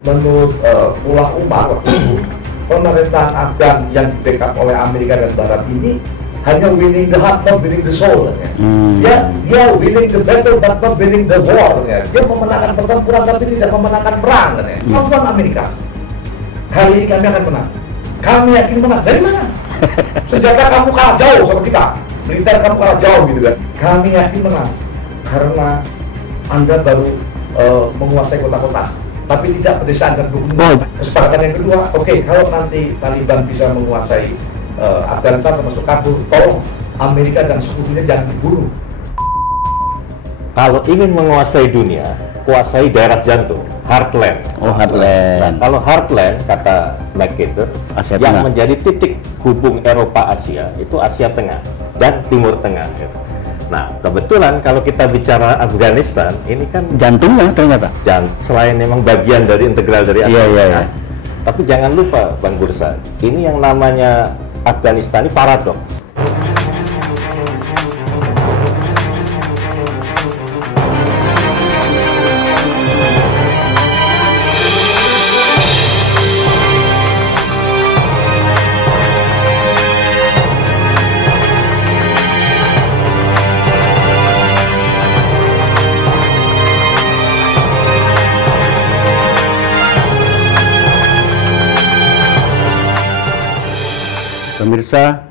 Menurut Mullah Umar waktu itu, pemerintahan Afgan yang di-backup oleh Amerika dan Barat ini hanya winning the heart, not winning the soul. Dia winning the battle, but not winning the war. Dia memenangkan pertempuran, tapi tidak memenangkan perang. Lawan Amerika. Hari ini kami akan menang. Kami yakin menang. Dari mana? Senjata kamu kalah jauh sama kita. Militer kamu kalah jauh gitu kan. Kami yakin menang. Karena Anda baru menguasai kota-kota, tapi tidak pedesaan dan dukungan. Kesepakatan yang kedua, oke, kalau nanti Taliban bisa menguasai Afghanistan termasuk Kabul, tolong Amerika dan sekutunya jangan dibunuh. Kalau ingin menguasai dunia, kuasai daerah jantung, heartland. Heartland. Nah, kalau heartland, kata McKeter, yang menjadi titik hubung Eropa-Asia, itu Asia Tengah dan Timur Tengah. Nah, kebetulan kalau kita bicara Afghanistan, ini kan jantungnya ternyata. Selain memang bagian dari integral dari Asia Tengah. Tapi jangan lupa, Bang Bursa, ini yang namanya Afghanistan ini paradoks. Pemirsa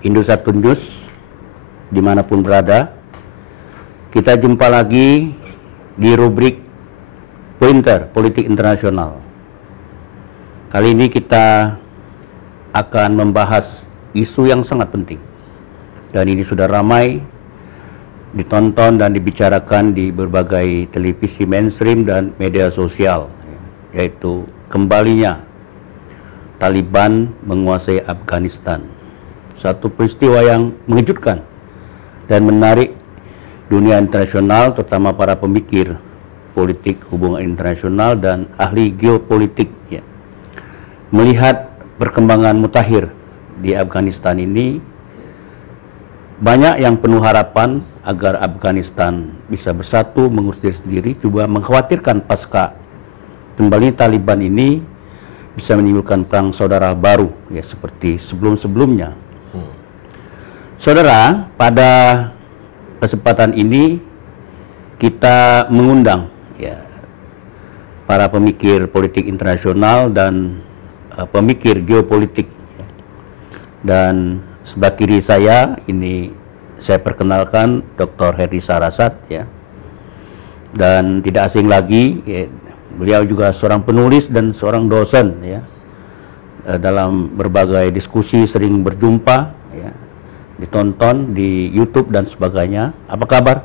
Indosat News dimanapun berada, kita jumpa lagi di rubrik Pointer Politik Internasional. Kali ini kita akan membahas isu yang sangat penting, dan ini sudah ramai ditonton dan dibicarakan di berbagai televisi mainstream dan media sosial, yaitu kembalinya Taliban menguasai Afghanistan. Satu peristiwa yang mengejutkan dan menarik dunia internasional, terutama para pemikir politik hubungan internasional dan ahli geopolitik. Melihat perkembangan mutakhir di Afghanistan ini, banyak yang penuh harapan agar Afghanistan bisa bersatu, mengurus diri sendiri, juga mengkhawatirkan pasca kembali Taliban ini bisa menimbulkan perang saudara baru, ya, seperti sebelum-sebelumnya. Saudara, pada kesempatan ini kita mengundang, ya, para pemikir politik internasional dan pemikir geopolitik. Dan sebelah kiri saya ini saya perkenalkan Dr. Heri Sarasat, ya. Dan tidak asing lagi, ya, beliau juga seorang penulis dan seorang dosen, ya. Dalam berbagai diskusi sering berjumpa, ya, ditonton di YouTube dan sebagainya. Apa kabar?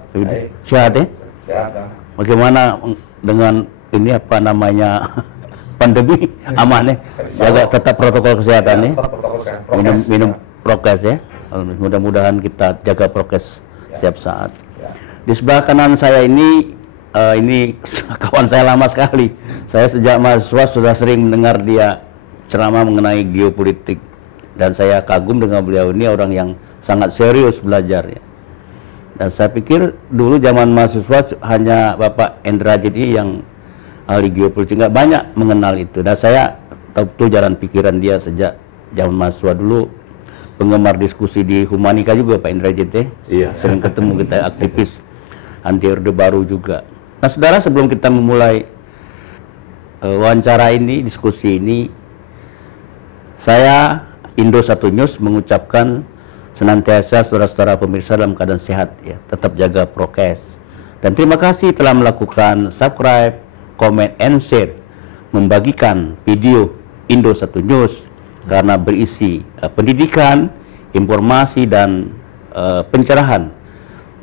Sehat, ya? Sehat. Bagaimana dengan ini, apa namanya, pandemi? Aman, ya? Jaga tetap protokol kesehatan, ya? Minum prokes, ya? Mudah-mudahan kita jaga prokes setiap saat. Di sebelah kanan saya ini kawan saya lama sekali. Saya sejak mahasiswa sudah sering mendengar dia ceramah mengenai geopolitik, dan saya kagum dengan beliau. Ini orang yang sangat serius belajar, ya. Dan saya pikir dulu zaman mahasiswa hanya Bapak Endrajit yang ahli geopolitik, nggak banyak mengenal itu. Dan saya tahu jalan pikiran dia sejak zaman mahasiswa dulu. Penggemar diskusi di Humanika juga Pak Endrajit, ya. Iya. Sering ketemu kita, aktivis anti Orde Baru juga. Nah, saudara, sebelum kita memulai wawancara ini, diskusi ini, saya Indosat News mengucapkan senantiasa saudara-saudara pemirsa dalam keadaan sehat, ya, tetap jaga prokes. Dan terima kasih telah melakukan subscribe, comment, and share, membagikan video Indosat News karena berisi pendidikan, informasi, dan pencerahan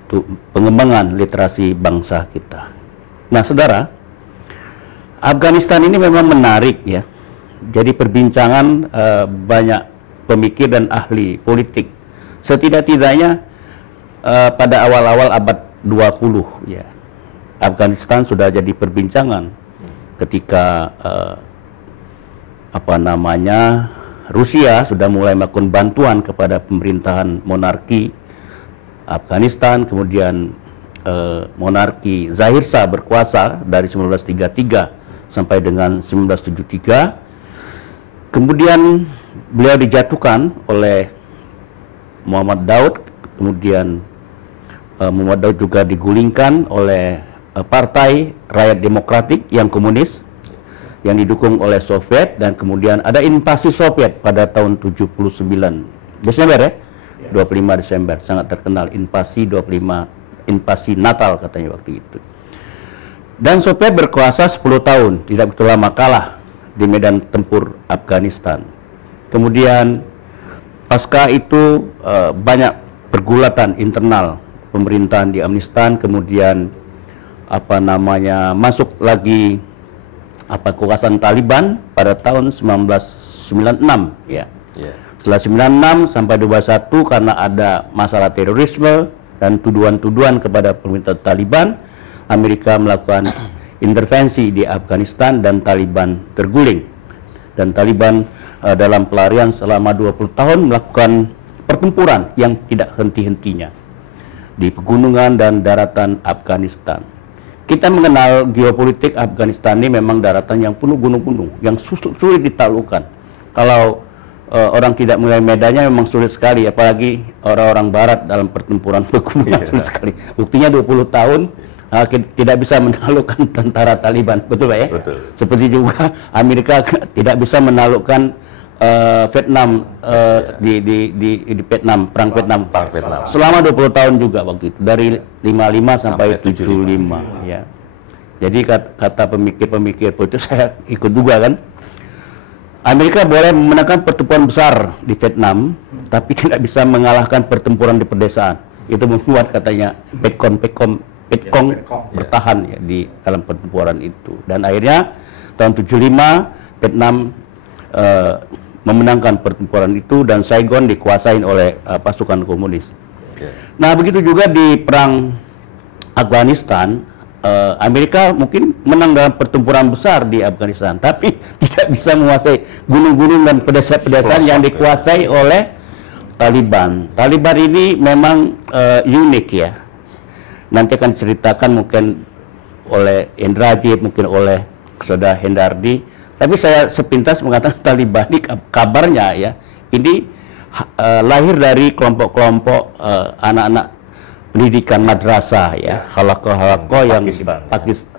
untuk pengembangan literasi bangsa kita. Nah, saudara, Afghanistan ini memang menarik, ya. Jadi perbincangan banyak pemikir dan ahli politik. Setidak-tidaknya pada awal-awal abad 20, ya, Afghanistan sudah jadi perbincangan ketika Rusia sudah mulai melakukan bantuan kepada pemerintahan monarki Afghanistan, kemudian monarki Zahir Shah berkuasa dari 1933 sampai dengan 1973. Kemudian beliau dijatuhkan oleh Muhammad Daud, kemudian Muhammad Daud juga digulingkan oleh Partai Rakyat Demokratik yang komunis yang didukung oleh Soviet, dan kemudian ada invasi Soviet pada tahun 79 Desember ya, 25 Desember, sangat terkenal invasi 25, invasi Natal katanya waktu itu. Dan Soviet berkuasa 10 tahun, tidak begitu lama kalah di medan tempur Afghanistan. Kemudian pasca itu banyak pergulatan internal pemerintahan di Afghanistan, kemudian masuk lagi kekuasaan Taliban pada tahun 1996 ya. Setelah 96 sampai 21 karena ada masalah terorisme dan tuduhan-tuduhan kepada pemerintah Taliban, Amerika melakukan intervensi di Afghanistan dan Taliban terguling. Dan Taliban dalam pelarian selama 20 tahun melakukan pertempuran yang tidak henti-hentinya di pegunungan dan daratan Afghanistan. Kita mengenal geopolitik Afghanistan ini memang daratan yang penuh gunung-gunung, yang sulit ditaklukkan. Kalau orang tidak mengenal medannya memang sulit sekali, apalagi orang-orang barat dalam pertempuran pegunungan sulit sekali. Buktinya 20 tahun tidak bisa menaklukkan tentara Taliban, betul Pak ya? Betul. Seperti juga Amerika tidak bisa menaklukkan Vietnam di Vietnam, perang Vietnam. Selama 20 tahun juga waktu itu, dari 55 sampai 75 ya. Jadi kata pemikir-pemikir itu saya ikut juga kan. Amerika boleh memenangkan pertempuran besar di Vietnam, tapi tidak bisa mengalahkan pertempuran di pedesaan. Itu membuat katanya Vietcong bertahan ya di dalam pertempuran itu. Dan akhirnya tahun 75 Vietnam memenangkan pertempuran itu dan Saigon dikuasain oleh pasukan komunis. Nah begitu juga di perang Afghanistan, Amerika mungkin menang dalam pertempuran besar di Afghanistan, tapi tidak bisa menguasai gunung-gunung dan pedesaan-pedesaan yang dikuasai oleh Taliban. Taliban ini memang unik ya. Nanti akan ceritakan mungkin oleh Indrajit, mungkin oleh Saudara Hendardi. Tapi saya sepintas mengatakan Taliban ini kabarnya ya, ini lahir dari kelompok-kelompok anak-anak pendidikan madrasah ya, halaqah-halaqah yang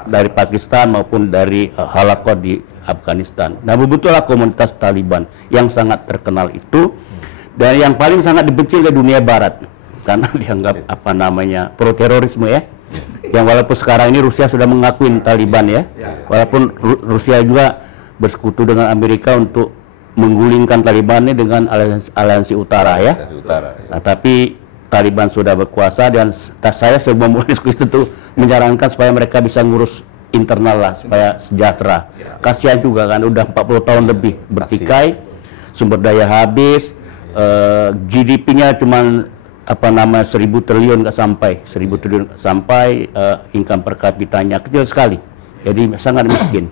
dari Pakistan maupun dari halaqah di Afghanistan. Nah begitulah komunitas Taliban yang sangat terkenal itu, dan yang paling sangat dibenci oleh dunia Barat karena dianggap pro terorisme ya. Yang walaupun sekarang ini Rusia sudah mengakui Taliban ya, walaupun Rusia juga bersekutu dengan Amerika untuk menggulingkan Taliban ini dengan aliansi utara ya. Nah, tapi Taliban sudah berkuasa dan saya sebelum diskusi itu menyarankan supaya mereka bisa ngurus internal lah, supaya sejahtera. Kasihan juga kan udah 40 tahun lebih bertikai, sumber daya habis, GDP-nya cuma 1.000 triliun nggak sampai, 1.000 triliun sampai, income per kapitanya kecil sekali, jadi sangat miskin.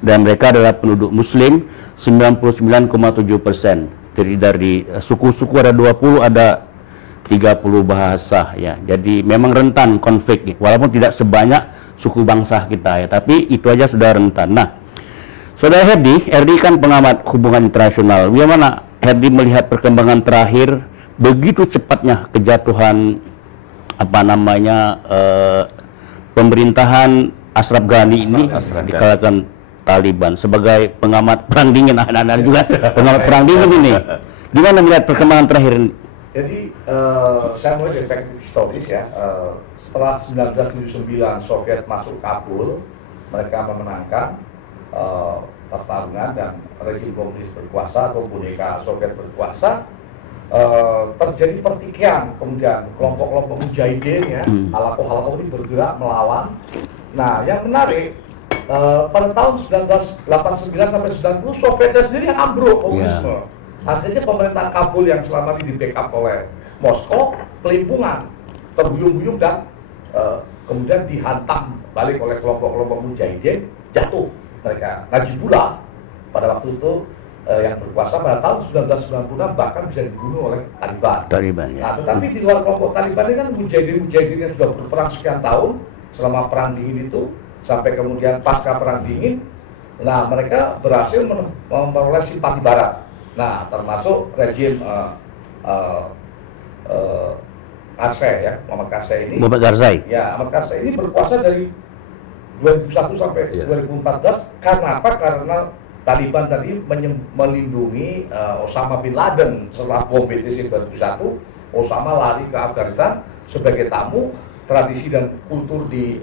Dan mereka adalah penduduk Muslim 99,7%. Jadi dari suku-suku ada 20, ada 30 bahasa ya. Jadi memang rentan konflik, walaupun tidak sebanyak suku bangsa kita ya, tapi itu aja sudah rentan. Nah, Saudara Herdi kan pengamat hubungan internasional. Bagaimana Herdi melihat perkembangan terakhir begitu cepatnya kejatuhan pemerintahan Ashraf Ghani ini dikalahkan Taliban sebagai pengamat perang dingin, anak-anak juga pengamat perang dingin ini. Gimana melihat perkembangan terakhir ini? Jadi saya mulai dari perspektif historis ya. Setelah 1979 Soviet masuk Kabul, mereka memenangkan pertarungan dan rezim komunis berkuasa atau boneka Soviet berkuasa. Terjadi pertikaian, kemudian kelompok-kelompok mujahidin ya, halaqah ini bergerak melawan. Nah, yang menarik pada tahun 1989 sampai 90 Sovietnya sendiri yang ambruk komunisme. Artinya pemerintahan Kabul yang selama ini di backup oleh Moskow kelimpungan, terhuyung-huyung dan kemudian dihantam balik oleh kelompok-kelompok mujahidin, jatuh mereka. Najibullah pada waktu itu yang berkuasa pada tahun 1996 bahkan bisa dibunuh oleh Taliban. Ya. Nah, tetapi di luar kelompok Taliban ini kan mujahidin yang sudah berperang sekian tahun selama perang dingin itu sampai kemudian pasca perang dingin Nah, mereka berhasil memperoleh simpati Barat. Nah, termasuk rejim Karzai ya, Muhammad Karzai ini. Muhammad Karzai. Ya, Muhammad Karzai ini berkuasa dari 2001 sampai 2014. Karena apa? Karena Taliban tadi melindungi Osama bin Laden setelah bom BTC 2001. Osama lari ke Afghanistan sebagai tamu. Tradisi dan kultur di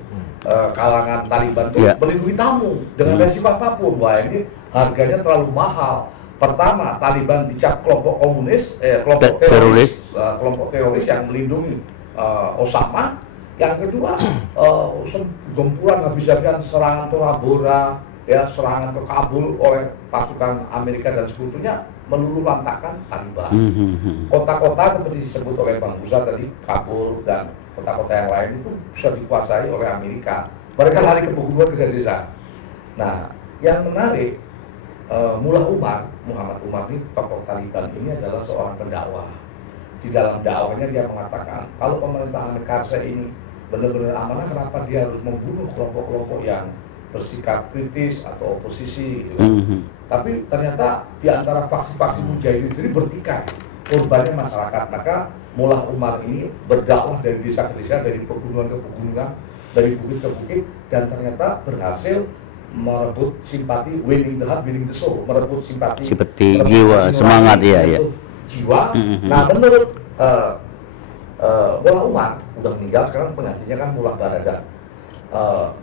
kalangan Taliban itu melindungi tamu dengan resiko apapun. Wah, ini harganya terlalu mahal. Pertama, Taliban dicap kelompok komunis, kelompok teroris yang melindungi Osama. Yang kedua, gempuran habis-habisan serangan Tora Bora, ya, serangan ke Kabul oleh pasukan Amerika dan sekutunya meluluh lantakkan Taliban. Kota-kota seperti disebut oleh Bang Musa tadi, Kabul dan kota-kota yang lain itu bisa dikuasai oleh Amerika. Mereka lari ke pegunungan, ke desa. Nah, yang menarik, Mullah Umar, Muhammad Umar ini tokoh Taliban ini adalah seorang pendakwah. Di dalam dakwahnya dia mengatakan, kalau pemerintah Karzai ini benar-benar amanah, kenapa dia harus membunuh kelompok-kelompok yang bersikap kritis atau oposisi gitu kan. Tapi ternyata di antara faksi-faksi mujahidin sendiri bertikai, korbannya masyarakat. Maka Mullah Umar ini berdakwah dari desa ke desa, dari pegunungan ke pegunungan, dari bukit ke bukit, dan ternyata berhasil merebut simpati, winning the heart, winning the soul, merebut simpati jiwa, semangat ya. Jiwa. Nah, menurut Mullah Umar udah meninggal, sekarang penggantinya kan Mullah Baradar.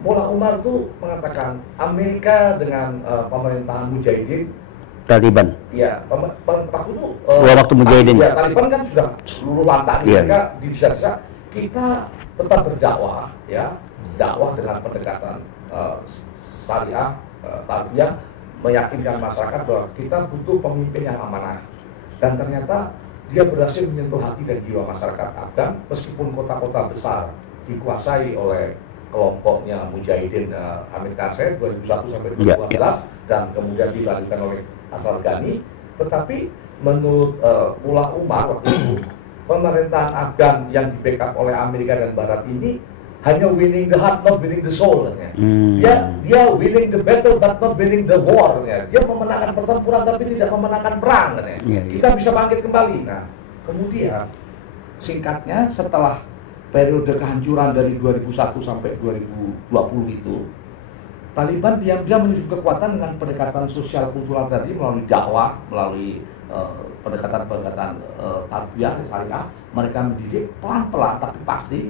Mullah Umar itu mengatakan Amerika dengan pemerintahan mujahidin Taliban. Ya, waktu itu waktu mujahidin. Ya, Taliban kan sudah luluh lantak, mereka di desa-desa. Kita tetap berdakwah, ya, dakwah dengan pendekatan syariah, tarbiyah, meyakinkan masyarakat bahwa kita butuh pemimpin yang amanah. Dan ternyata dia berhasil menyentuh hati dan jiwa masyarakat Afgan, meskipun kota-kota besar dikuasai oleh kelompoknya Mujahidin Hamid Karzai 2001 sampai 2014 dan kemudian dilanjutkan oleh Ashraf Ghani. Tetapi menurut Mullah Umar waktu itu, pemerintahan Afgan yang di-backup oleh Amerika dan Barat ini hanya winning the heart, not winning the soul. Dia winning the battle, but not winning the war. Dia memenangkan pertempuran tapi tidak memenangkan perang. Kita bisa bangkit kembali. Nah, kemudian singkatnya setelah periode kehancuran dari 2001 sampai 2020 itu, Taliban diam-diam menyusun kekuatan dengan pendekatan sosial kultural tadi melalui dakwah, melalui pendekatan tarbiyah, syariah. Mereka mendidik pelan-pelan tapi pasti.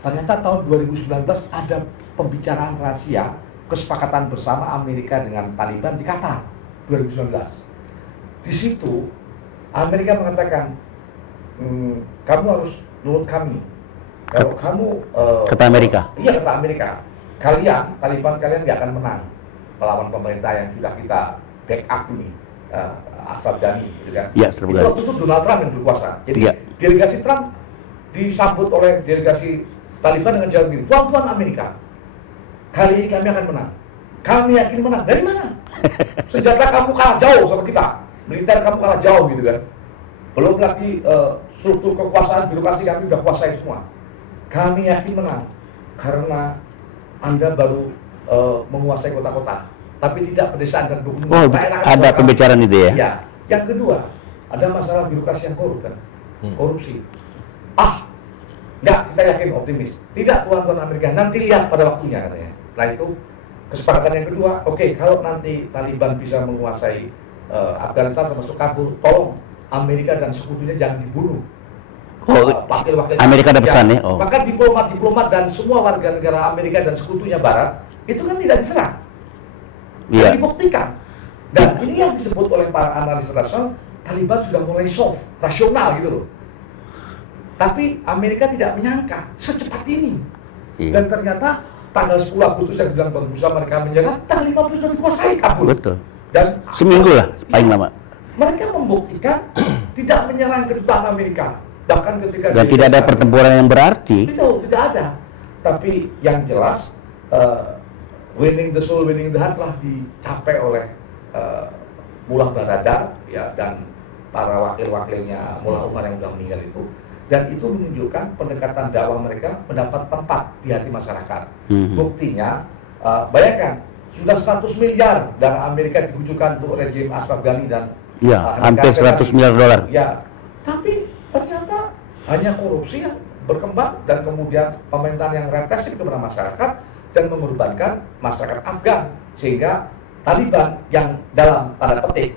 Ternyata tahun 2019 ada pembicaraan rahasia kesepakatan bersama Amerika dengan Taliban di Qatar 2019. Di situ Amerika mengatakan, kamu harus nurut kami. Kalau kamu kata Amerika. Iya, kata Amerika. Kalian, Taliban kalian nggak akan menang melawan pemerintah yang sudah kita backup ini, Ashraf Ghani, gitu kan? Ya, itu waktu itu Donald Trump yang berkuasa. Jadi delegasi Trump disambut oleh delegasi Taliban dengan jalan gini, tuan-tuan Amerika, kali ini kami akan menang. Kami yakin menang. Dari mana? Senjata kamu kalah jauh sama kita, militer kamu kalah jauh, gitu kan? Belum lagi struktur kekuasaan birokrasi kami sudah kuasai semua. Kami yakin menang karena Anda baru menguasai kota-kota, tapi tidak pedesaan dan pegunungan. Ada pembicaraan itu ya? Ya. Yang kedua, ada masalah birokrasi yang korup kan? Korupsi. Enggak, kita yakin optimis. Tidak, tuan-tuan Amerika, nanti lihat pada waktunya katanya. Nah itu kesepakatan yang kedua. Oke, kalau nanti Taliban bisa menguasai Afghanistan termasuk Kabul, tolong Amerika dan sekutunya jangan dibunuh. Wakil-wakil Amerika ada pesan ya? Maka diplomat-diplomat dan semua warga negara Amerika dan sekutunya Barat itu kan tidak diserang. Dan dibuktikan. Dan ini yang disebut oleh para analis internasional, Taliban sudah mulai soft, rasional gitu loh. Tapi Amerika tidak menyangka secepat ini. Dan ternyata tanggal 10 Agustus yang bilang Bang Musa mereka menyerang, tanggal 15 sudah dikuasai Kabul. Betul. Dan seminggu lah paling lama. Mereka membuktikan tidak menyerang kedutaan Amerika. Bahkan ketika dan tidak ada pertempuran yang berarti. Itu tidak ada. Tapi yang jelas winning the soul, winning the heart telah dicapai oleh Mullah Baradar ya, dan para wakil-wakilnya Mullah Umar yang sudah meninggal itu. Dan itu menunjukkan pendekatan dakwah mereka mendapat tempat di hati masyarakat. Buktinya, bayangkan sudah 100 miliar dari Amerika ditujukan untuk rejim Ashraf Ghani dan hampir 100 miliar dolar. Ya, tapi ternyata hanya korupsi yang berkembang dan kemudian pemerintahan yang represif kepada masyarakat dan mengorbankan masyarakat Afgan, sehingga Taliban yang dalam tanda petik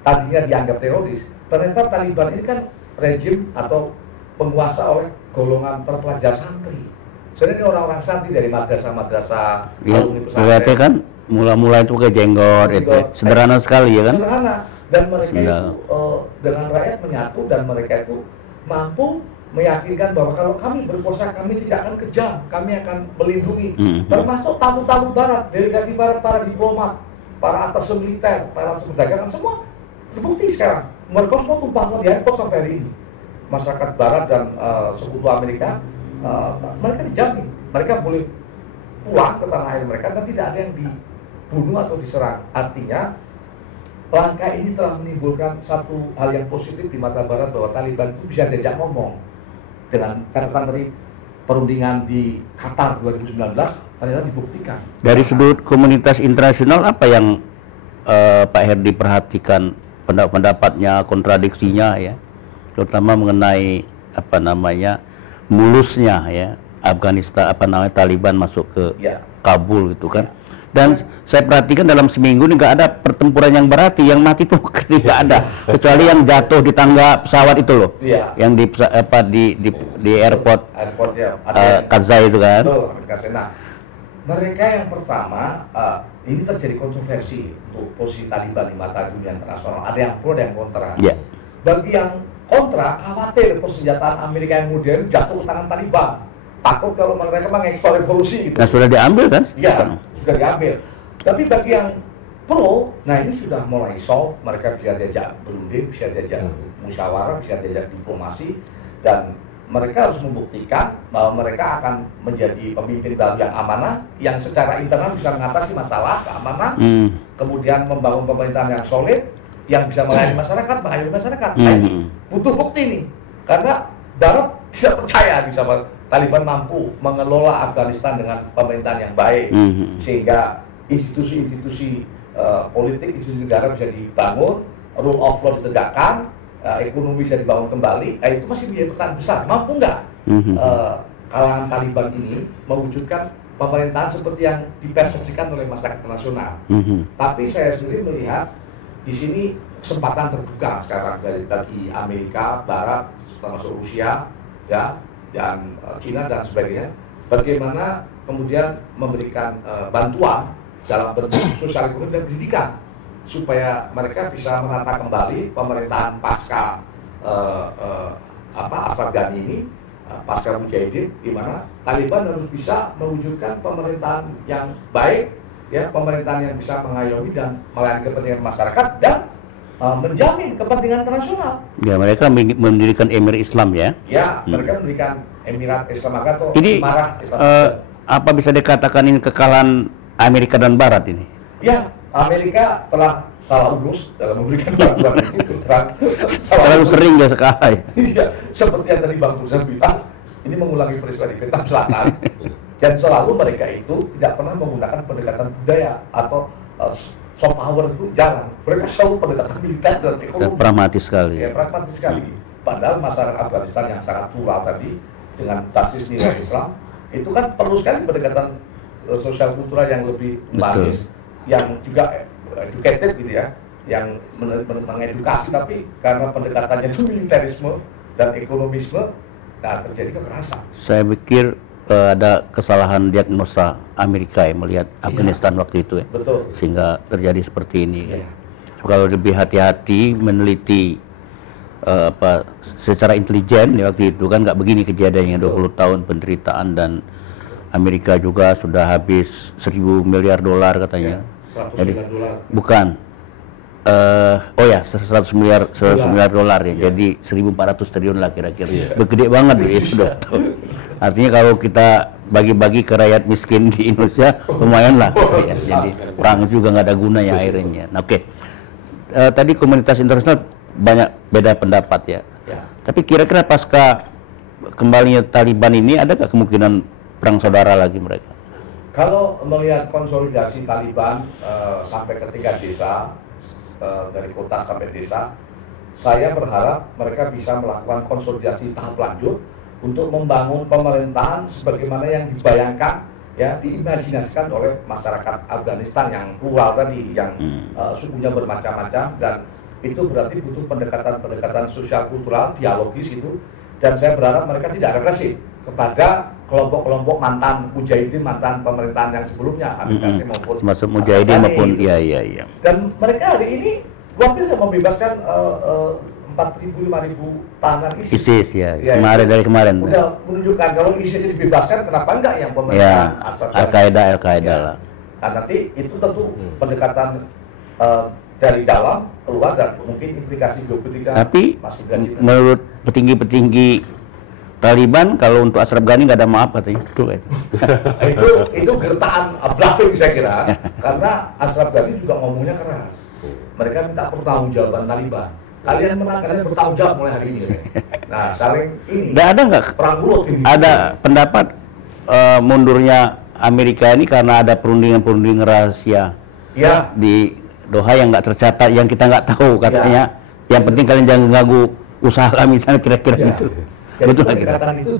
tadinya dianggap teroris, ternyata Taliban ini kan rejim atau penguasa oleh golongan terpelajar santri. Sebenarnya orang-orang santri dari madrasah-madrasah, alumni pesantren kan mula-mula itu pakai jenggot, itu sederhana sekali ya kan? Sederhana, dan mereka itu dengan rakyat menyatu dan mereka itu mampu meyakinkan bahwa kalau kami berkuasa kami tidak akan kejam, kami akan melindungi, termasuk tamu-tamu barat, delegasi barat, para diplomat, para atas militer, para perdagangan, semua terbukti sekarang. Mereka semua tumpah di airport sampai hari ini. Masyarakat barat dan sekutu Amerika, mereka dijamin, mereka boleh pulang ke tanah air mereka dan tidak ada yang dibunuh atau diserang. Artinya langkah ini telah menimbulkan satu hal yang positif di mata barat, bahwa Taliban itu bisa diajak ngomong. Dengan catatan dari perundingan di Qatar 2019 ternyata dibuktikan. Dari sudut komunitas internasional, apa yang Pak Herdy perhatikan pendapat-pendapatnya, kontradiksinya ya, terutama mengenai mulusnya ya Afghanistan, Taliban masuk ke Kabul gitu kan. Dan saya perhatikan dalam seminggu ini nggak ada pertempuran yang berarti, yang mati tuh tidak ada, kecuali yang jatuh di tangga pesawat itu loh, yang di airport Karzai itu kan. Nah, mereka yang pertama, ini terjadi kontroversi untuk posisi Taliban di mata dunia internasional. Ada yang pro, ada yang kontra. Bagi yang kontra, khawatir persenjataan Amerika yang modern jatuh ke tangan Taliban. Takut kalau mereka mengekspor revolusi gitu. Nah, sudah diambil kan? Iya, sudah diambil. Tapi bagi yang pro, nah ini sudah mulai solve, mereka bisa diajak berunding, bisa diajak musyawarah, bisa diajak diplomasi, dan mereka harus membuktikan bahwa mereka akan menjadi pemimpin baru yang amanah, yang secara internal bisa mengatasi masalah keamanan, kemudian membangun pemerintahan yang solid, yang bisa melayani masyarakat, mengayomi masyarakat. Nah, ini butuh bukti nih, karena Barat tidak percaya bisa Taliban mampu mengelola Afghanistan dengan pemerintahan yang baik, sehingga institusi-institusi politik, institusi negara bisa dibangun, rule of law ditegakkan, ekonomi bisa dibangun kembali. Itu masih menjadi pertanyaan besar, mampu nggak kalangan Taliban ini mewujudkan pemerintahan seperti yang dipersepsikan oleh masyarakat internasional. Tapi saya sendiri melihat di sini kesempatan terbuka sekarang bagi Amerika, Barat, termasuk Rusia, ya, dan Cina dan sebagainya, bagaimana kemudian memberikan bantuan dalam bentuk sosial ekonomi dan pendidikan supaya mereka bisa menata kembali pemerintahan pasca Ashraf Ghani ini, pasca Mujahidin, di mana Taliban harus bisa mewujudkan pemerintahan yang baik, ya, pemerintahan yang bisa mengayomi dan melayani kepentingan masyarakat dan menjamin kepentingan internasional. Ya, mereka mendirikan Emirat Islam ya. Ya, mereka mendirikan Emirat Islam atau ini apa bisa dikatakan ini kekalahan Amerika dan Barat ini? Ya, Amerika telah salah urus dalam memberikan bantuan itu. Terlalu sering dia sekali. Iya, seperti yang tadi Bang Bursa bilang, ini mengulangi peristiwa di Vietnam Selatan. Dan selalu mereka itu tidak pernah menggunakan pendekatan budaya atau soft power, itu jarang. Mereka selalu pendekatan militer dan ekonomi. Pragmatis sekali. Ya, pragmatis sekali. Padahal masyarakat Afghanistan yang sangat plural tadi dengan basis nilai Islam itu kan perlu sekali pendekatan sosial kultural yang lebih humanis, yang juga educated gitu ya, yang mengedukasi, tapi karena pendekatannya itu militerisme dan ekonomisme, nah terjadi kekerasan. Saya pikir ada kesalahan diagnosa Amerika ya melihat Afghanistan waktu itu ya. Betul. Sehingga terjadi seperti ini. Ya. Kalau lebih hati-hati meneliti secara intelijen ya, waktu itu kan nggak begini kejadiannya. 20 tahun penderitaan, dan Amerika juga sudah habis 1.000 miliar dolar katanya. Ya, 100 jadi miliar dolar. bukan 100 miliar dolar ya. Jadi 1.400 triliun lah kira-kira. Gede banget ya sudah. Artinya kalau kita bagi-bagi ke rakyat miskin di Indonesia lumayan lah ya. Jadi perang juga nggak ada gunanya akhirnya. Nah, oke. Tadi komunitas internasional banyak beda pendapat ya. Tapi kira-kira pasca kembalinya Taliban ini ada nggak kemungkinan perang saudara lagi mereka? Kalau melihat konsolidasi Taliban sampai ke tingkat desa, dari kota sampai desa, saya berharap mereka bisa melakukan konsolidasi tahap lanjut untuk membangun pemerintahan sebagaimana yang dibayangkan, ya, diimajinasikan oleh masyarakat Afghanistan yang plural tadi, yang sukunya bermacam-macam, dan itu berarti butuh pendekatan sosial kultural, dialogis itu, dan saya berharap mereka tidak agresif kepada kelompok-kelompok mantan mujahidin, mantan pemerintahan yang sebelumnya, Amerika maupun masuk mujahidin maupun iya. Dan mereka hari ini luar biasa membebaskan 4.000-5.000 tahanan ISIS ya, dari kemarin. Udah menunjukkan kalau ISIS dibebaskan, kenapa enggak yang pemerintahan Al-Qaeda lah. Nah, nanti itu tentu pendekatan dari dalam keluar, dan mungkin implikasi geopolitika. Tapi menurut petinggi-petinggi Taliban, kalau untuk Ashraf Ghani nggak ada maaf katanya. itu gertaan bluffing saya kira, karena Ashraf Ghani juga ngomongnya keras. Mereka minta pertanggungjawaban Taliban. Kalian menang, kalian bertanggung jawab mulai hari ini. Nah, saling ini. Ada nggak perang mulut ini? Ada pendapat mundurnya Amerika ini karena ada perundingan rahasia di Doha yang nggak tercatat, yang kita nggak tahu katanya. Yang penting kalian jangan ganggu usaha kami, misalnya kira-kira gitu. Jadi pendekatan itu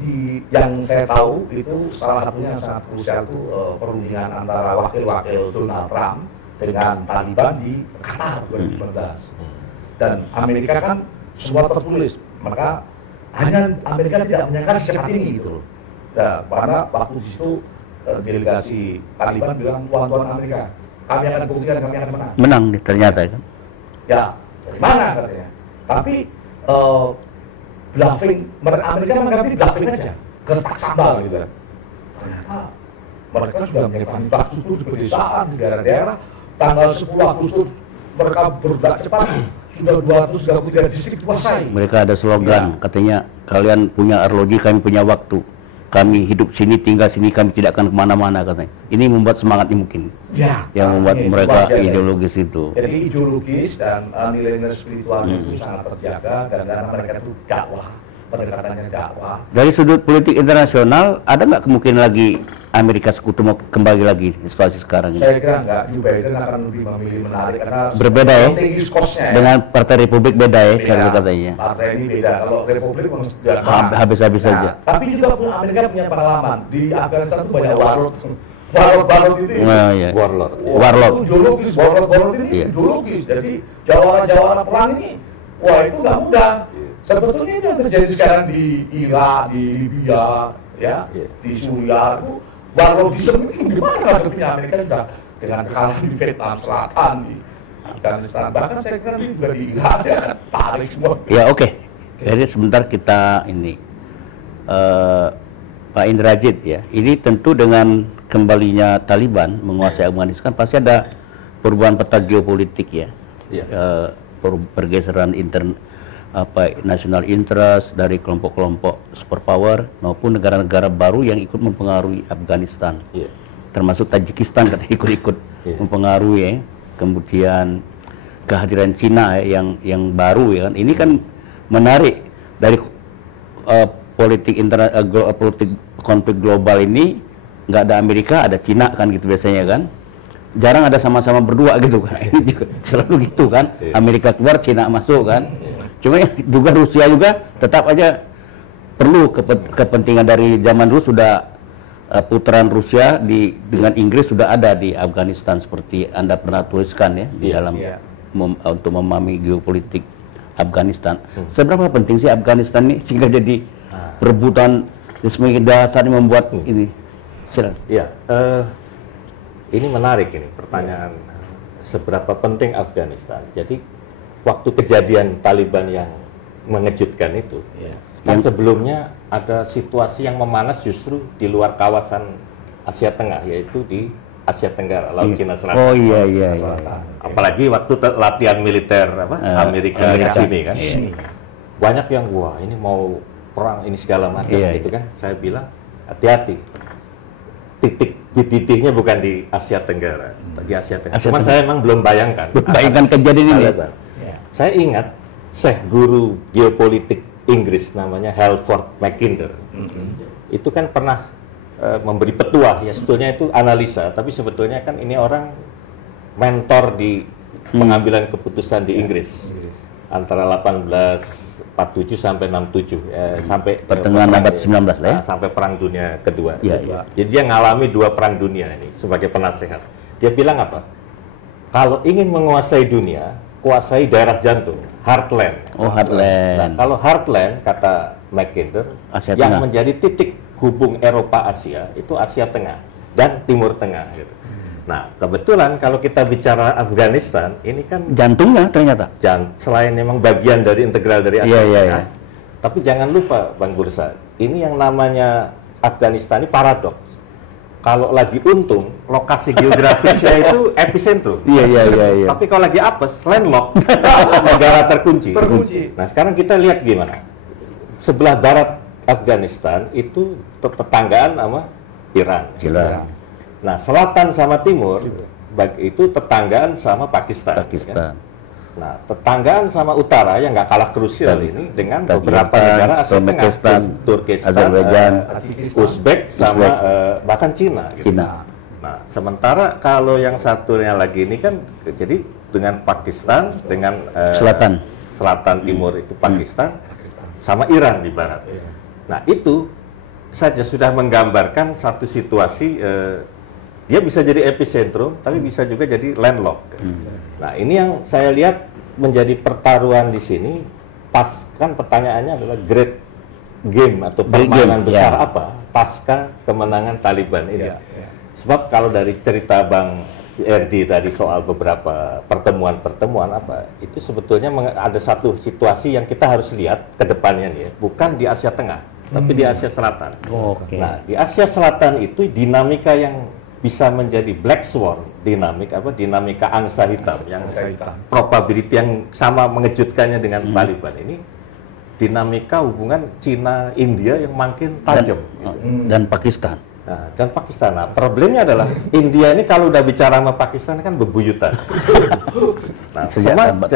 yang saya tahu itu salah satunya yang sangat krusial itu perundingan antara wakil-wakil Donald Trump dengan Taliban di Qatar 2019. Dan Amerika kan semua tertulis, maka hanya Amerika tidak menyangka secepat ini gitu loh. Nah, karena waktu di situ delegasi Taliban bilang, tuan-tuan Amerika, kami akan buktikan kami akan menang. Menang ternyata kan? Ya, dari mana katanya? Tapi bluffing, Amerika menganggap bluffing aja, kertas sambal gitu. Ternyata mereka sudah menyiapkan infrastruktur di pedesaan, di daerah-daerah. Tanggal 10 Agustus mereka bergerak cepat, sudah 233 distrik dikuasai. Mereka ada slogan, katanya kalian punya arloji, kami punya waktu. Kami hidup sini, tinggal sini, kami tidak akan kemana-mana katanya. Ini membuat semangatnya mungkin. Yang membuat mereka ideologis itu. Jadi ideologis dan nilai-nilai spiritualnya itu sangat terjaga, dan karena mereka itu dakwah, pendekatannya dakwah. Dari sudut politik internasional, ada nggak kemungkinan lagi Amerika Sekutu mau kembali lagi di situasi sekarang ini? Saya kira nggak. Joe Biden akan lebih memilih menarik karena berbeda ya, dengan Partai Republik beda ya, beda, katanya. Partai ini beda. Kalau Republik habis-habis saja. Tapi juga Amerika punya pengalaman di Afghanistan itu banyak warlord itu. Warlord. Ideologis, warlord ini ideologis. Jadi jawara perang ini, wah itu nggak mudah. Sebetulnya itu yang terjadi sekarang di Irak, di Libya, ya, di Suriah itu. Warlordisme itu di mana artinya Amerika sudah dengan kekalahan di Vietnam Selatan, di Afghanistan, bahkan saya kira ini juga di Irak ya, tarik semua. Ya oke. Jadi sebentar kita ini Pak Indrajit ya. Ini tentu dengan kembalinya Taliban menguasai Afghanistan pasti ada perubahan peta geopolitik ya. Pergeseran national interest dari kelompok-kelompok superpower maupun negara-negara baru yang ikut mempengaruhi Afghanistan, termasuk Tajikistan katanya ikut-ikut mempengaruhi ya. Kemudian kehadiran Cina ya, yang baru ya kan, ini kan menarik dari politik konflik global ini. Nggak ada Amerika, ada Cina kan gitu biasanya kan, jarang ada sama-sama berdua gitu kan. Ini juga selalu gitu kan, Amerika keluar, Cina masuk kan. Cuma juga Rusia juga tetap aja perlu kepentingan dari zaman dulu sudah putaran Rusia dengan Inggris sudah ada di Afghanistan seperti Anda pernah tuliskan ya di dalam untuk memahami geopolitik Afghanistan. Seberapa penting sih Afghanistan ini sehingga jadi perebutan semakin dasar membuat ini? Silakan. Ya, ini menarik ini pertanyaan, seberapa penting Afghanistan. Jadi waktu kejadian Taliban yang mengejutkan itu, kan sebelumnya ada situasi yang memanas justru di luar kawasan Asia Tengah, yaitu di Asia Tenggara, Laut Cina Selatan. Oh iya. Apalagi waktu latihan militer Amerika di sini kan, banyak yang wah ini mau perang ini segala macam gitu kan. Saya bilang hati-hati, titik didihnya bukan di Asia Tenggara, di Asia Tengah. Cuman saya emang belum bayangkan kejadian ini. Saya ingat Syekh guru geopolitik Inggris namanya Halford Mackinder. Itu kan pernah memberi petuah ya, sebetulnya itu analisa, tapi sebetulnya kan ini orang mentor di pengambilan keputusan di Inggris antara 1847 sampai 67 sampai pertengahan abad 19 ya. Sampai Perang Dunia Kedua. Ya. Jadi dia ngalami 2 perang dunia ini sebagai penasehat. Dia bilang apa? Kalau ingin menguasai dunia, kuasai daerah jantung, heartland. Oh, heartland. Nah, kalau heartland kata Mackinder yang menjadi titik hubung Eropa Asia itu Asia Tengah dan Timur Tengah gitu. Nah, kebetulan kalau kita bicara Afghanistan, ini kan jantungnya ternyata. Selain memang bagian dari integral dari Asia Tengah, iya. Tapi jangan lupa, Bang Bursa, ini yang namanya Afghanistan ini paradoks. Kalau lagi untung, lokasi geografisnya itu epicentrum. Iya. Tapi kalau lagi apes, landlock, negara terkunci. Nah, sekarang kita lihat gimana. Sebelah barat Afghanistan itu tetanggaan sama Iran. Nah, selatan sama timur itu tetanggaan sama Pakistan. Kan? Nah, tetanggaan sama utara yang nggak kalah krusial ini dengan beberapa negara Asia Tengah, Turkistan, Uzbek, sama bahkan Cina. Gitu. Nah, sementara kalau yang satunya lagi ini kan, jadi dengan Pakistan, dengan selatan timur itu Pakistan, sama Iran di barat. Nah, itu saja sudah menggambarkan satu situasi. Dia bisa jadi epicentrum, tapi bisa juga jadi landlock. Nah, ini yang saya lihat menjadi pertaruhan di sini. Pas kan pertanyaannya adalah great game atau permainan besar apa pasca kemenangan Taliban ini. Sebab kalau dari cerita Bang RD tadi soal beberapa pertemuan apa, itu sebetulnya ada satu situasi yang kita harus lihat ke depannya nih ya, bukan di Asia Tengah, tapi di Asia Selatan. Nah, di Asia Selatan itu dinamika yang bisa menjadi black swan, dinamika angsa hitam yang probability yang sama mengejutkannya dengan Taliban ini, dinamika hubungan Cina India yang makin tajam dan Pakistan. Nah, dan Pakistan. Nah, problemnya adalah India ini kalau udah bicara sama Pakistan kan bebuyutan. Nah,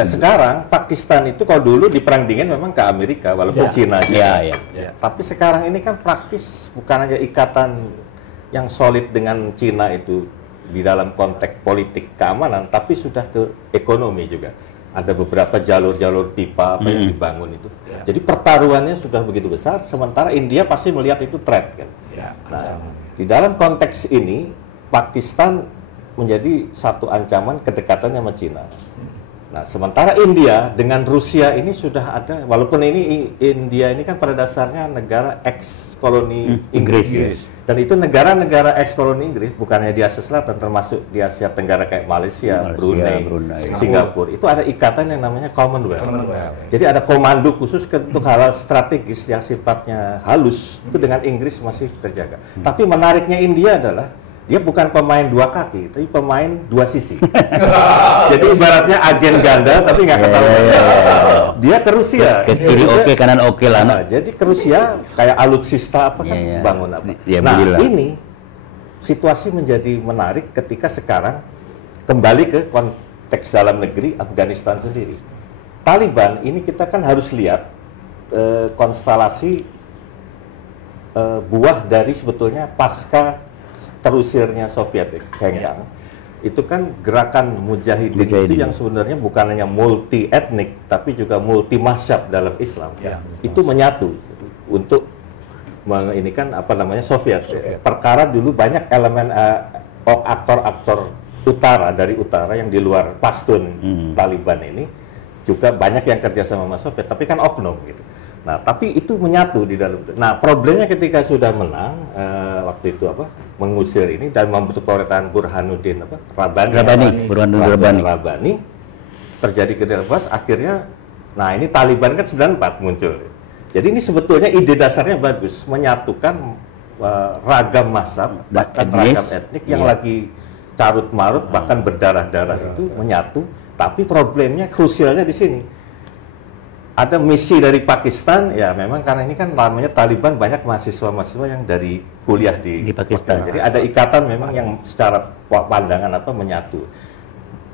sekarang Pakistan itu kalau dulu di perang dingin memang ke Amerika walaupun Cina juga. Tapi sekarang ini kan praktis bukan hanya ikatan yang solid dengan Cina itu di dalam konteks politik keamanan, tapi sudah ke ekonomi juga. Ada beberapa jalur-jalur pipa apa yang dibangun itu. Jadi pertaruhannya sudah begitu besar, sementara India pasti melihat itu threat kan. Nah, di dalam konteks ini Pakistan menjadi satu ancaman kedekatan sama Cina. Nah, sementara India dengan Rusia ini sudah ada, walaupun ini India ini kan pada dasarnya negara ex-koloni Inggris. Dan itu negara-negara ex-koloni Inggris, bukannya di Asia Selatan, termasuk di Asia Tenggara kayak Malaysia, Brunei, Singapura, itu ada ikatan yang namanya Commonwealth. Jadi ada komando khusus untuk hal strategis yang sifatnya halus, itu dengan Inggris masih terjaga. Tapi menariknya India adalah, dia bukan pemain dua kaki, tapi pemain dua sisi. Jadi ibaratnya agen ganda, tapi nggak ketahuan. Dia ke Rusia. Ke kiri oke, kanan oke lah. Nah, jadi ke Rusia kayak alutsista apa kan bangun apa. Nah, ini situasi menjadi menarik ketika sekarang kembali ke konteks dalam negeri Afghanistan sendiri. Taliban ini kita kan harus lihat konstelasi buah dari sebetulnya pasca terusirnya Soviet hengkang. Itu kan gerakan mujahidin itu yang sebenarnya bukan hanya multi etnik tapi juga multi mazhab dalam Islam. Itu menyatu untuk ini kan apa namanya Soviet. Perkara dulu banyak elemen aktor-aktor dari utara yang di luar Pashtun Taliban ini juga banyak yang kerja sama Soviet, tapi kan oknum gitu. Nah, tapi itu menyatu di dalam. Nah, problemnya ketika sudah menang waktu itu mengusir ini dan membentuk pemerintahan Burhanuddin Rabbani terjadi keterlepas akhirnya. Nah, ini Taliban kan 94 muncul. Jadi ini sebetulnya ide dasarnya bagus, menyatukan ragam mazhab bahkan ragam etnik yang lagi carut marut bahkan berdarah-darah itu menyatu. Tapi problemnya krusialnya di sini. Ada misi dari Pakistan, ya memang karena ini kan namanya Taliban banyak mahasiswa-mahasiswa yang dari kuliah di Pakistan. Jadi ada ikatan memang yang secara pandangan menyatu.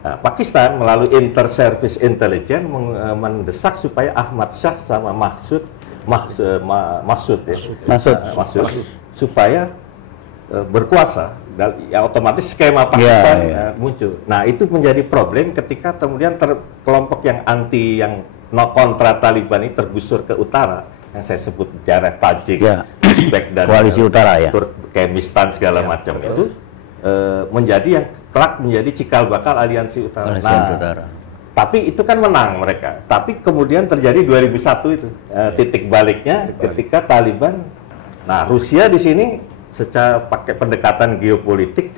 Nah, Pakistan melalui Inter-Service Intelligence mendesak supaya Ahmad Shah sama Masud supaya berkuasa, ya otomatis skema Pakistan muncul. Nah, itu menjadi problem ketika kemudian kelompok yang anti, yang no kontra Taliban ini tergusur ke utara, yang saya sebut daerah Tajik, Uzbek dan koalisi utara ya, Turkmenistan segala macam itu menjadi yang kelak menjadi cikal bakal aliansi utara. Tapi itu kan menang mereka. Tapi kemudian terjadi 2001 itu titik baliknya ketika Taliban. Nah, Rusia di sini secara pakai pendekatan geopolitik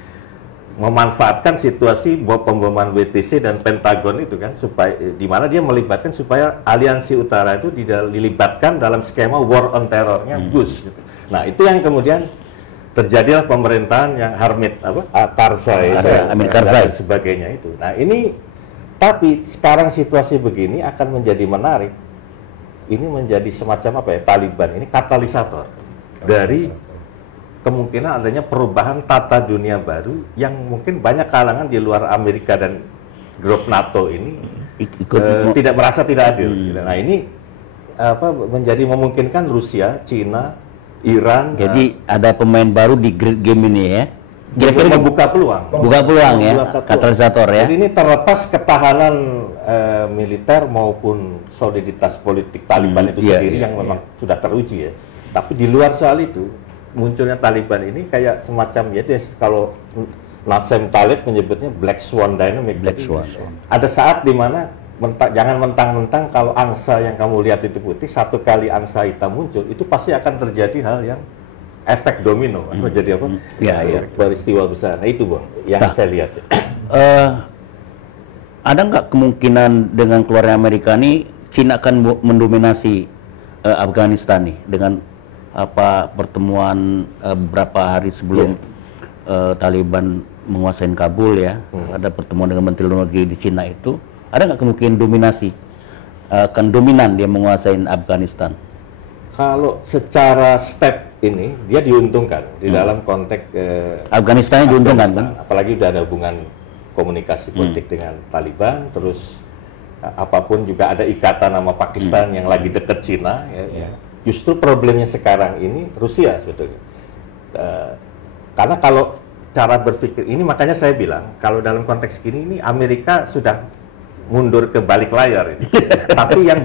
memanfaatkan situasi pemboman WTC dan Pentagon itu kan, supaya di mana dia melibatkan supaya aliansi utara itu dilibatkan dalam skema war on terrornya Bush gitu. Nah, itu yang kemudian terjadilah pemerintahan yang Karzai dan sebagainya itu. Nah, ini tapi sekarang situasi begini akan menjadi menarik. Ini menjadi semacam apa ya? Taliban ini katalisator dari kemungkinan adanya perubahan tata dunia baru yang mungkin banyak kalangan di luar Amerika dan grup NATO ini tidak merasa tidak adil. Nah, ini menjadi memungkinkan Rusia, Cina, Iran. Jadi ada pemain baru di game ini ya. Kira-kira membuka peluang. Buka peluang ya, katalisator ya. Jadi ini terlepas ketahanan militer maupun soliditas politik Taliban itu sendiri yang memang sudah teruji ya. Tapi di luar soal itu, munculnya Taliban ini kayak semacam ya, kalau Nassim Taleb menyebutnya Black Swan Dynamic. Black Swan. Ada saat di mana jangan mentang-mentang kalau angsa yang kamu lihat itu putih, satu kali angsa hitam muncul, itu pasti akan terjadi hal yang efek domino, jadi apa? Peristiwa besar. Nah, itu Bang, yang saya lihat. Ada nggak kemungkinan dengan keluarnya Amerika ini Cina akan mendominasi Afghanistan nih dengan pertemuan beberapa hari sebelum Taliban menguasai Kabul ya, ada pertemuan dengan Menteri Luar Negeri di Cina itu, ada nggak kemungkinan dominasi akan dominan dia menguasai Afghanistan? Kalau secara step ini dia diuntungkan di dalam konteks Afghanistan diuntungkan kan? Apalagi udah ada hubungan komunikasi politik dengan Taliban, terus apapun juga ada ikatan sama Pakistan yang lagi deket Cina. Justru problemnya sekarang ini Rusia sebetulnya, karena kalau cara berpikir ini, makanya saya bilang kalau dalam konteks ini Amerika sudah mundur ke balik layar ini. Tapi yang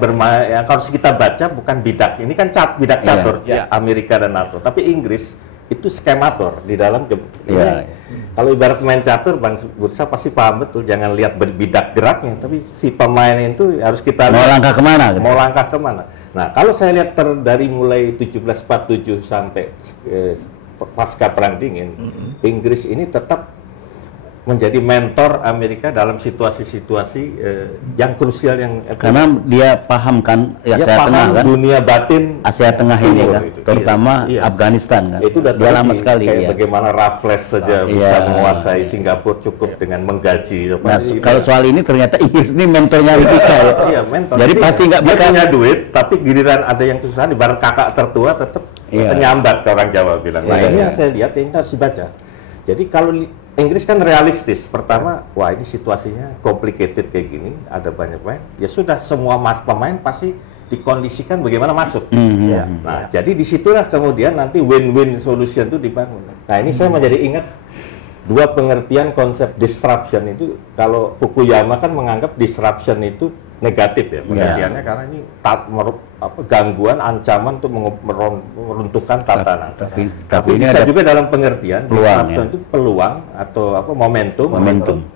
harus kita baca bukan bidak. Ini kan bidak catur Amerika dan NATO. Tapi Inggris itu skemator di dalam kalau ibarat main catur, Bang Bursa pasti paham betul. Jangan lihat berbidak geraknya, tapi si pemain itu harus kita mau langkah kemana? Mau langkah kemana? Nah, kalau saya lihat dari mulai 1747 sampai pasca Perang Dingin, Inggris ini tetap menjadi mentor Amerika dalam situasi-situasi yang krusial karena dia paham kan Asia Tengah kan, dunia batin Asia Tengah ini kan, terutama Afghanistan kan. Itu udah lama sekali kayak bagaimana Raffles saja bisa menguasai Singapura cukup dengan menggaji. Nah, kalau soal ini ternyata Inggris ini mentornya kita ya. Mentor. Jadi pasti nggak punya duit, tapi giliran ada yang kesusahan, ibarat kakak tertua tetap penyambat, ke orang Jawa bilang. Nah, ini yang saya lihat yang harus dibaca. Jadi kalau Inggris kan realistis. Pertama, wah ini situasinya complicated kayak gini, ada banyak pemain. Ya sudah, semua pemain pasti dikondisikan bagaimana masuk. Nah, jadi disitulah kemudian nanti win-win solution itu dibangun. Nah, ini saya menjadi ingat dua pengertian konsep disruption itu. Kalau Fukuyama kan menganggap disruption itu negatif ya pengertiannya, karena ini gangguan, ancaman untuk meruntuhkan tatanan. Tapi ini bisa juga dalam pengertian disruption itu peluang atau momentum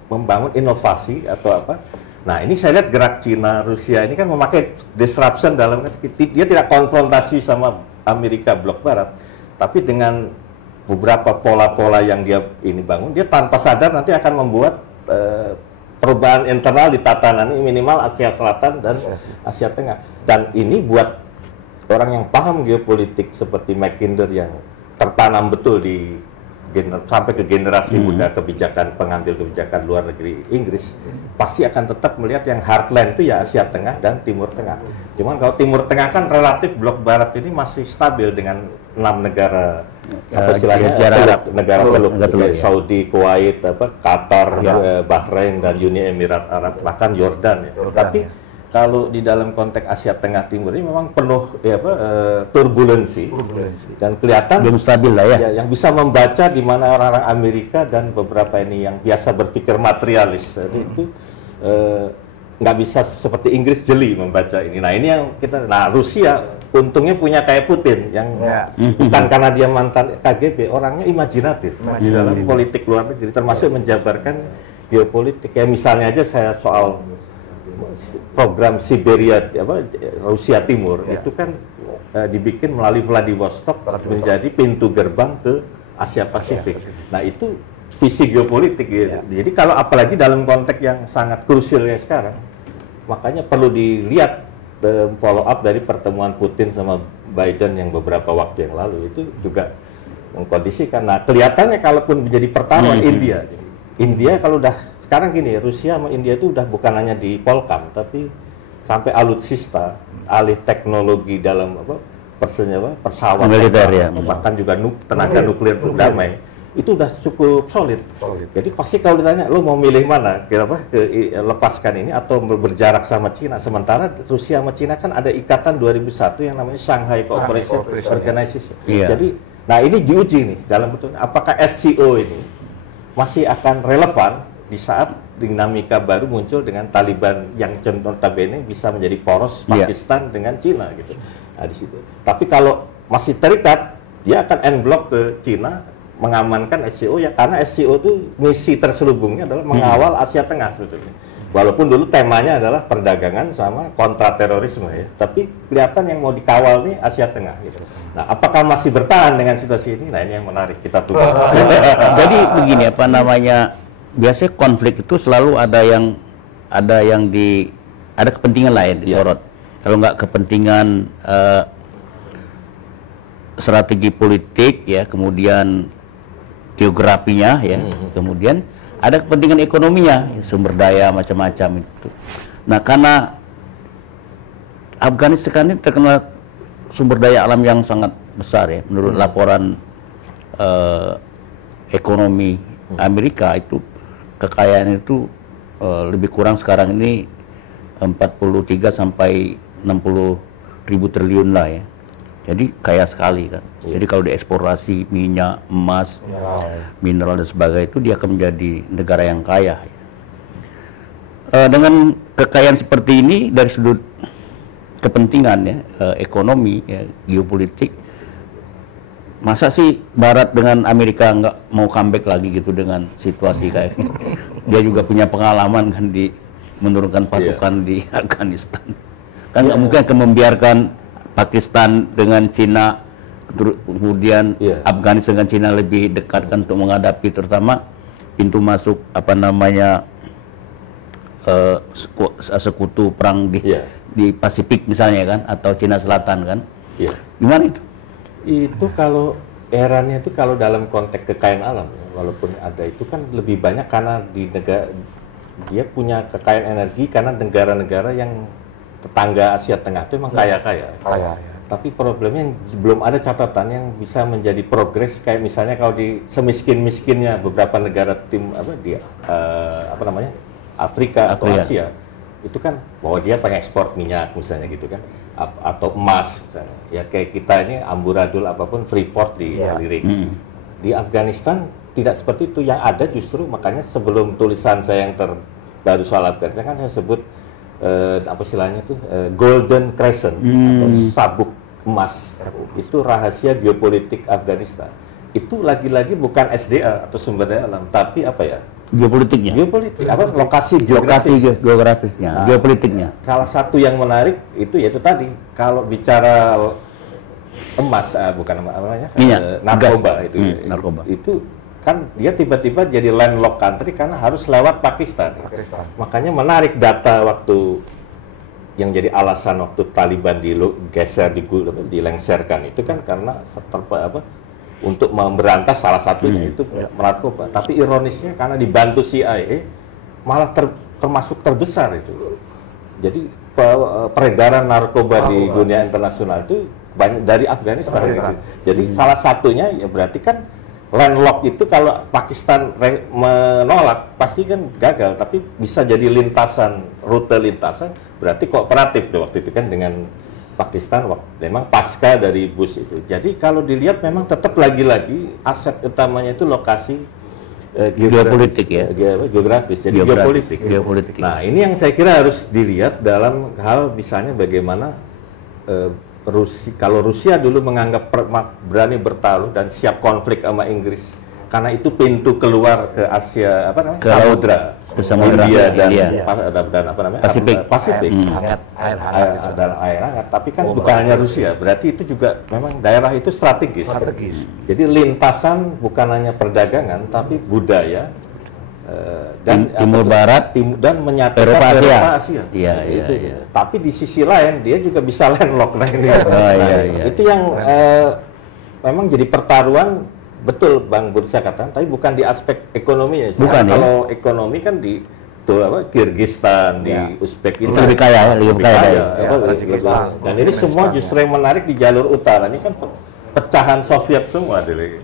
membangun inovasi atau apa. Nah, ini saya lihat gerak Cina, Rusia ini kan memakai disruption dalam dia tidak konfrontasi sama Amerika blok barat, tapi dengan beberapa pola-pola yang dia ini bangun, dia tanpa sadar nanti akan membuat perubahan internal di tatanan ini, minimal Asia Selatan dan Asia Tengah. Dan ini buat orang yang paham geopolitik seperti Mackinder yang tertanam betul sampai ke generasi muda pengambil kebijakan luar negeri Inggris, pasti akan tetap melihat yang heartland itu ya Asia Tengah dan Timur Tengah. Cuman kalau Timur Tengah kan relatif blok barat ini masih stabil dengan 6 negara negara teluk, Saudi, Kuwait, Qatar, Bahrain dan Uni Emirat Arab, bahkan Yordan ya. Tapi kalau di dalam konteks Asia Tengah Timur ini memang penuh turbulensi dan kelihatan belum stabil lah ya. Yang bisa membaca di mana orang-orang Amerika dan beberapa ini yang biasa berpikir materialis itu nggak bisa seperti Inggris jeli membaca ini. Nah ini yang Rusia untungnya punya kayak Putin yang bukan karena dia mantan KGB, orangnya imajinatif dalam politik luar negeri, termasuk menjabarkan geopolitik. Kayak misalnya aja saya soal program Siberia Rusia Timur itu kan dibikin melalui Vladivostok menjadi pintu gerbang ke Asia Pasifik. Nah itu visi geopolitik gitu. Jadi kalau apalagi dalam konteks yang sangat krusial ya sekarang, makanya perlu dilihat follow up dari pertemuan Putin sama Biden yang beberapa waktu yang lalu itu juga mengkondisikan. Nah kelihatannya kalaupun menjadi pertaruhan India, jadi India kalau udah sekarang gini, Rusia sama India itu udah bukan hanya di Polkam, tapi sampai alutsista, alih teknologi dalam pesawat militer ya, bahkan juga tenaga nuklir damai, itu udah cukup solid. Jadi pasti kalau ditanya, lo mau milih mana, lepaskan ini atau berjarak sama Cina? Sementara Rusia sama Cina kan ada ikatan 2001 yang namanya Shanghai Cooperation Organization. Jadi, nah ini diuji nih dalam bentuk apakah SCO ini masih akan relevan di saat dinamika baru muncul dengan Taliban yang notabene bisa menjadi poros Pakistan dengan Cina gitu. Nah, di situ. Tapi kalau masih terikat, dia akan en bloc ke Cina mengamankan SCO ya, karena SCO itu misi terselubungnya adalah mengawal Asia Tengah sebetulnya. Walaupun dulu temanya adalah perdagangan sama kontraterorisme ya, tapi kelihatan yang mau dikawal nih Asia Tengah gitu. Nah, apakah masih bertahan dengan situasi ini? Nah, ini yang menarik kita tunggu. Jadi begini biasanya konflik itu selalu ada kepentingan lain disorot. Kalau nggak kepentingan strategi politik ya, kemudian geografinya ya, kemudian ada kepentingan ekonominya, sumber daya macam-macam itu. Nah, karena Afghanistan ini terkenal sumber daya alam yang sangat besar ya, menurut laporan ekonomi Amerika itu kekayaan itu lebih kurang sekarang ini 43 sampai 60 ribu triliun lah ya. Jadi kaya sekali kan. Jadi kalau dieksplorasi minyak, emas, mineral dan sebagainya itu dia akan menjadi negara yang kaya. Dengan kekayaan seperti ini dari sudut kepentingan ya, ekonomi, ya, geopolitik, masa sih Barat dengan Amerika nggak mau comeback lagi gitu dengan situasi kayak ini? Dia juga punya pengalaman kan di menurunkan pasukan di Afghanistan. Kan nggak mungkin akan membiarkan Pakistan dengan Cina, kemudian Afghanistan dengan Cina lebih dekat kan untuk menghadapi terutama pintu masuk sekutu perang di Pasifik misalnya kan, atau Cina Selatan kan. Gimana itu? Itu kalau eranya itu kalau dalam konteks kekayaan alam, walaupun ada itu kan lebih banyak karena di negara dia punya kekayaan energi karena negara-negara yang tetangga Asia Tengah itu memang kaya-kaya. Tapi problemnya belum ada catatan yang bisa menjadi progres kayak misalnya kalau di semiskin-miskinnya beberapa negara Afrika atau Asia itu kan bahwa dia pengekspor minyak misalnya gitu kan, atau emas misalnya. Ya kayak kita ini amburadul apapun Freeport di Lirik. Di Afghanistan tidak seperti itu. Yang ada justru makanya sebelum tulisan saya yang terbaru soal Afghanistan kan saya sebut apa istilahnya itu Golden Crescent atau sabuk emas. Itu rahasia geopolitik Afghanistan. Itu lagi-lagi bukan SDA atau sumber daya alam, tapi apa ya? Geopolitiknya. Geopolitik, apa lokasi geografisnya, nah, geopolitiknya. Salah satu yang menarik itu yaitu tadi kalau bicara emas, bukan apa namanya, narkoba itu, narkoba. Itu kan dia tiba-tiba jadi landlocked country karena harus lewat Pakistan. Makanya menarik data waktu yang jadi alasan waktu Taliban digeser, dilengserkan itu kan karena untuk memberantas salah satunya itu narkoba. Tapi ironisnya karena dibantu CIA malah termasuk terbesar itu. Jadi peredaran narkoba di dunia internasional itu banyak dari Afghanistan. Gitu. Jadi salah satunya ya berarti kan landlock itu kalau Pakistan menolak pasti kan gagal. Tapi bisa jadi lintasan, rute lintasan berarti kooperatif waktu itu kan dengan Pakistan, memang pasca dari Bush itu. Jadi kalau dilihat memang tetap lagi-lagi aset utamanya itu lokasi geopolitik ya, geografis, jadi geopolitik. Nah ini yang saya kira harus dilihat dalam hal misalnya bagaimana kalau Rusia dulu menganggap berani bertaruh dan siap konflik sama Inggris karena itu pintu keluar ke Asia Samudra, India dan Pasifik, dan air hangat. Tapi kan bukan hanya Rusia, berarti itu juga memang daerah itu strategis. Jadi lintasan bukan hanya perdagangan tapi budaya dan Timur Barat dan menyatukan Eropa Asia. Tapi di sisi lain dia juga bisa landlock. Nah ini itu yang memang jadi pertaruhan. Betul Bang Bursa katakan, tapi bukan di aspek ekonominya. Bukan, kalau ekonomi kan di Kyrgyzstan, di Uzbekistan lebih kaya. Dan ini semua justru yang menarik di jalur utara. Ini kan pecahan Soviet semua dari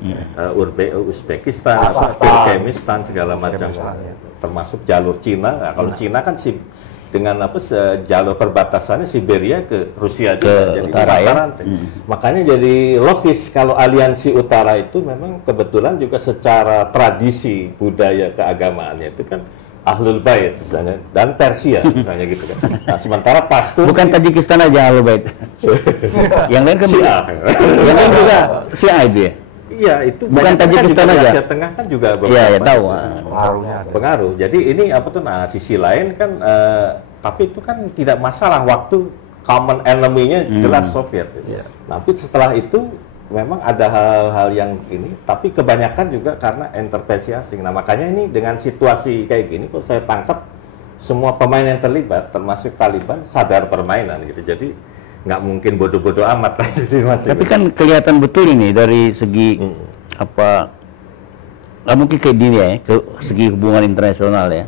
Uzbekistan, Turkmenistan segala macam, termasuk jalur Cina. Nah, kalau Cina kan dengan jalur perbatasannya Siberia ke Rusia juga, jadi rantai. Makanya jadi logis kalau aliansi utara itu memang kebetulan juga secara tradisi budaya keagamaannya itu kan Ahlul Bait misalnya dan Persia misalnya gitu kan. Nah, sementara Pashtun bukan Tajikistan aja Ahlul Bait. Yang lain kan yang lain juga Syiah itu ya. Iya, itu bukan Tajikistan aja. Asia Tengah kan juga beberapa tahu. Pengaruh. Jadi ini sisi lain kan tapi itu kan tidak masalah waktu common enemy-nya jelas Soviet. Tapi setelah itu memang ada hal-hal yang ini, tapi kebanyakan juga karena intervensi asing. Nah, makanya ini dengan situasi kayak gini kok saya tangkap semua pemain yang terlibat termasuk Taliban sadar permainan gitu. Jadi nggak mungkin bodoh-bodoh amat lah. Tapi kan kelihatan betul ini dari segi nggak mungkin kayak gini ya, ke segi hubungan internasional ya.